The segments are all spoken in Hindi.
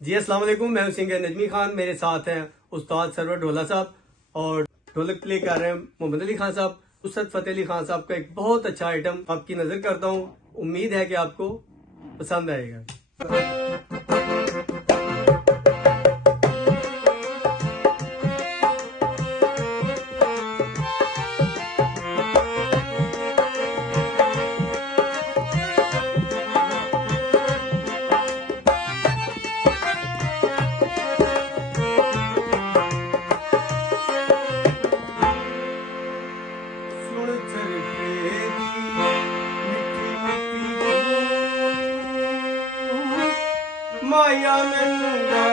जी अस्सलाम वालेकुम, मैं हूं सिंगर नजमी खान। मेरे साथ हैं उस्ताद सरवर ढोला साहब और ढोलक प्ले कर रहे हैं मोहम्मद अली खान साहब। नुसरत फतेह अली खान साहब का एक बहुत अच्छा आइटम आपकी नजर करता हूं, उम्मीद है कि आपको पसंद आएगा। माया नंगा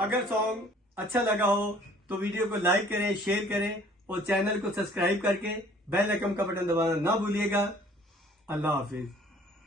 अगर सॉन्ग अच्छा लगा हो तो वीडियो को लाइक करें, शेयर करें और चैनल को सब्सक्राइब करके बेल आइकन का बटन दबाना ना भूलिएगा। अल्लाह हाफिज।